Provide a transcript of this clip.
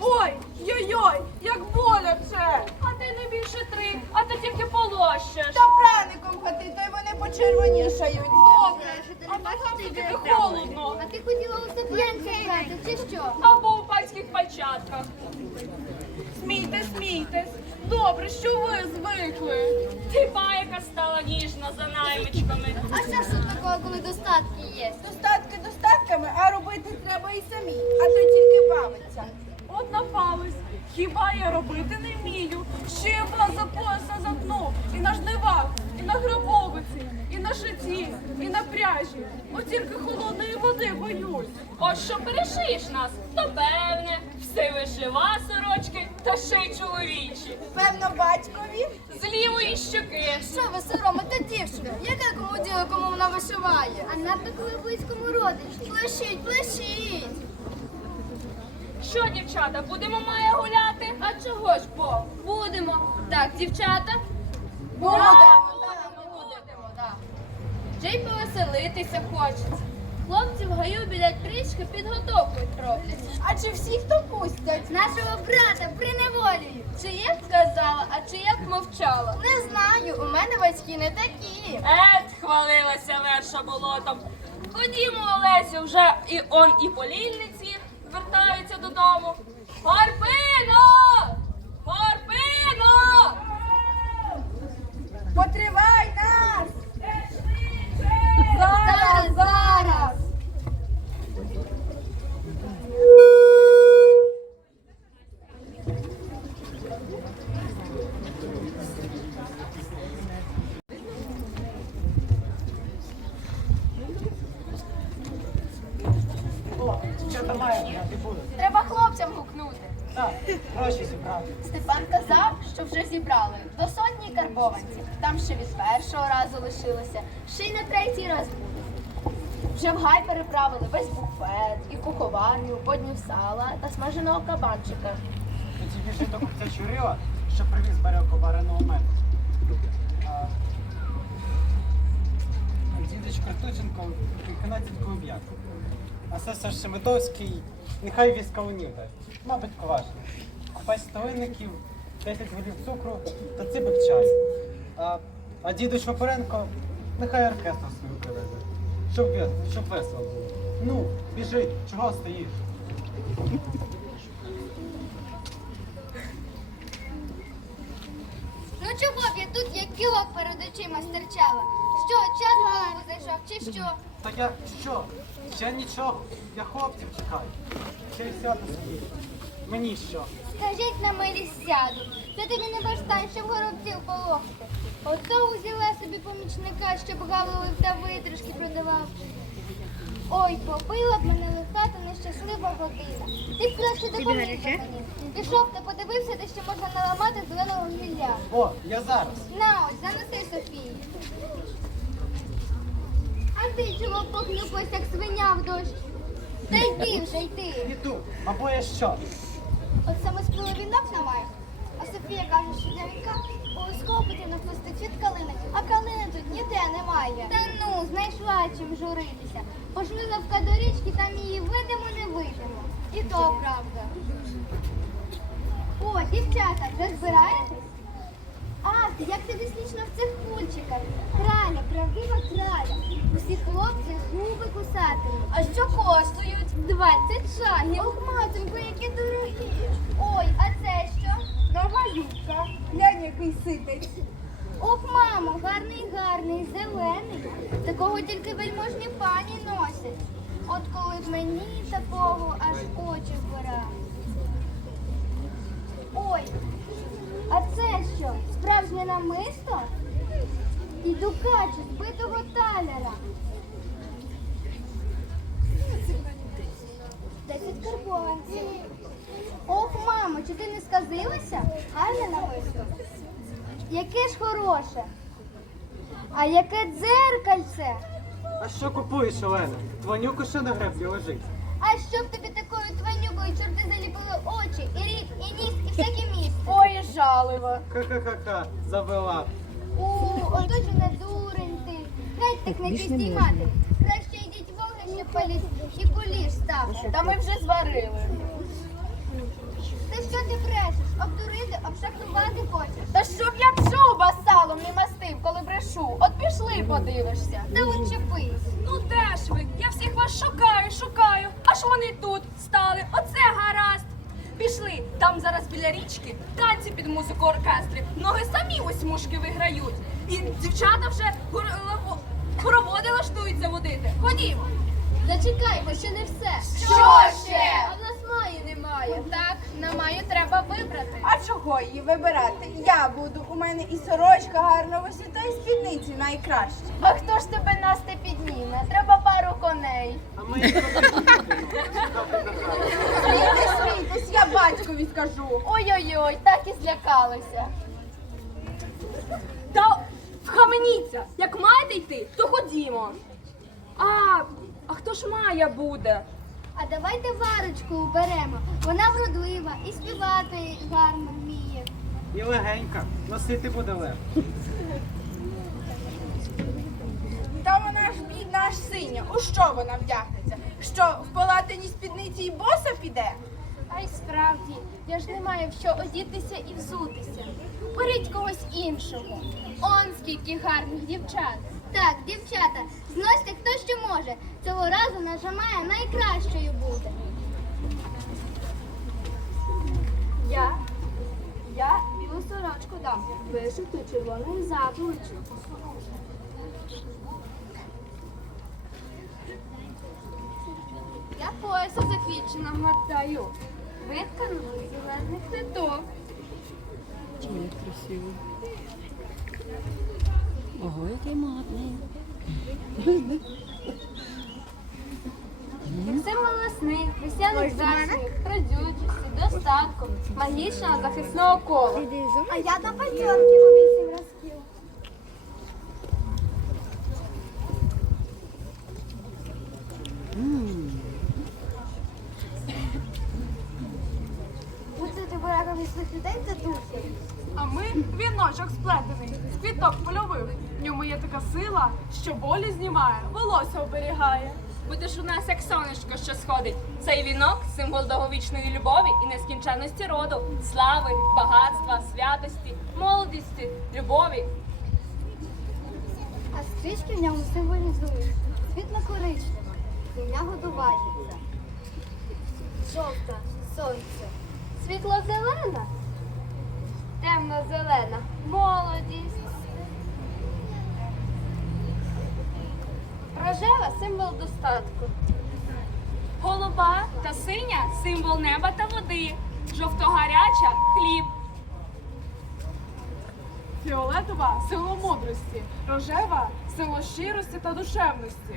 Ой, йой-йой, як боляче! А ти не більше три, а ти тільки полощеш. Та праником ходи, то й вони почервонішають. Добре, А то там тільки холодно. А ти хотіла у Софіянці грати, чи що? Або у панських пальчатках. Смійтесь. Добре, що ви звикли. Ти яка стала ніжна за наймичками. А що ж тут такого, коли достатки є? Достатки достатками, а робити треба і самі, а то тільки бавиться. От напались. Хіба я робити не вмію? Ще я вас за пояса заткну. І на жнивах, і на гробовиці, і на житті, і на пряжі. От тільки холодної води боюсь. От що перешиєш нас, то певне, все вишива сорочки та ще й чоловічі. Певно, батькові. З лівої щоки. Що ви соромите дівчину? Яке кому діло, кому вона вишиває? А надто коли близькому родичі. Плещіть, плещіть! Що, дівчата, будемо має гуляти? А чого ж бо? Будемо. Так, дівчата? Будемо, будемо, будемо, так. Вже й повеселитися хочеться. Хлопці в гаю біля трічки підготовку роблять. А чи всіх то пустять? Нашого брата приневолюють. Чи я б сказала, а чи я б мовчала? Не знаю, у мене батьки не такі. Ет, хвалилася верша болотом. Ходімо, Олесю, вже і он, і полільниці вертаються додому. Гарпино! Гарпино! Потривай нас! Зараз, зараз. О, що там має, Так, гроші зібрати. Степан казав, що вже зібрали до сотні карбованців. Там ще від першого разу лишилося, ще й на третій раз буде. Вже в гай переправили весь буфет, і куховарню, поднів сала та смаженого кабанчика. Тоді біжи до купця Чурила, що привіз барелку вареного меду. А, Дідочка Тученко виконає дідьку об'ятку. А сестер Шеметовський нехай військовунів дасть. Мабуть, коважний. Купець столинників, 10 голів цукру та цибик чаю. А, а дідусь Шопоренко нехай оркестр свою привезе. Щоб, щоб весело було. Ну, біжи, чого стоїш? Ну чого б я тут як кілок перед очима стирчала? Що, час голову зайшов, чи що? Та я що? Я нічого, я хлопців чекаю. Ще й сяду собі. Мені що? Скажіть на милість сяду, це тобі не баштань, щоб горобців полохти. Ото узяла собі помічника, щоб гавлив та витрішки продавав. Ой, побила б мене лиха та нещаслива година. Ти б краще допоміг би мені. Пішов та подивився, де ще можна наламати зеленого гілля. О, я зараз. На ось, заноси Софії. А ти чого похнюпилась, як свиня в дощ? Та йди вже йди. Іду. Або я що? От саме з вінок намає. А Софія каже, що для вінка обов'язково потрібно вплести цвіт калини, а калини тут ніде немає. Та ну, знайшла чим журитися. Пошли завка до річки, там її видимо, не видимо. І то правда. О, дівчата, вже збираєтесь? Як тобі смішно в цих кульчиках. Краля, правдива краля. Усі хлопці губи кусатимуть. А що коштують? 20 шагів. Ох, матінко, які дорогі. Ой, а це що? Нова юбка. Глянь, який ситий. Ох, мамо, гарний, гарний, зелений. Такого тільки вельможні пані носять. От коли б мені такого аж очі вбира. Ой, а це що? Справжнє намисто? І дукач збитого талера. Десять карбованців. Ох, мамо, чи ти не сказилася? Гарне намисто. Яке ж хороше. А яке дзеркальце? А що купуєш, Олена? Тванюку ще на греблі лежить. А що б тобі такою тванюкою чорти заліпили очі, і рік, і ніс, і всяке місце? Палива. Ха-ха-ха-ха, завела. У, ото ж не дурень ти. Геть так на чистій матері. Краще йдіть вогнище паліть і куліш ставте. Та ми вже зварили. Та що ти брешеш? Обдурити, обшахтувати хочеш? Та щоб я чуба салом не мастив, коли брешу. От пішли, подивишся. Та учепись. Ну де ж ви? Я всіх вас шукаю, шукаю. Аж вони тут там зараз біля річки танці під музику оркестрів. Ноги самі ось мушки виграють. І дівчата вже хороводи лаштуються водити. Ходімо. Зачекай, бо ще не все. Що ще? А в нас має немає. Так, на маю треба вибрати. А чого її вибирати? Я буду. У мене і сорочка гарна висіта, і спідниці найкращі. А хто ж тебе насти підніме? Треба пару коней. А ми батькові скажу. Ой-ой-ой, так і злякалися. Та вхаменіться. Як маєте йти, то ходімо. А, а хто ж Майя буде? А давайте варочку уберемо. Вона вродлива і співати гарно вміє. і легенька. Носити буде легко. Та вона ж бідна аж синя. У що вона вдягнеться? Що, в палатині спідниці і боса піде? Й справді, я ж не маю в що одітися і взутися. Беріть когось іншого. Он скільки гарних дівчат. Так, дівчата, зносьте хто що може. Цього разу наша Майя найкращою буде. Я? Я білу сорочку дам, вишиту червоною заплечю. Я пояса заквічена гортаю, виткану з зелених ниток. Ого, який модний. Символ весни, весняних засіб, родючості, достатку, магічного захисного кола. А я на пальтонки бураком із своїх людей. А ми віночок сплетений, з квіток польових. В ньому є така сила, що болі знімає, волосся оберігає. Будеш у нас як сонечко, що сходить. Цей вінок символ довговічної любові і нескінченності роду, слави, багатства, святості, молодості, любові. А стрічки в ньому символізують. Світло-коричнева, земля годувається. Жовта, сонце. Світло-зелена, темно-зелена, молодість. Рожева символ достатку. Голуба та синя символ неба та води. Жовто-гаряча хліб. Фіолетова сила мудрості, рожева сила щирості та душевності.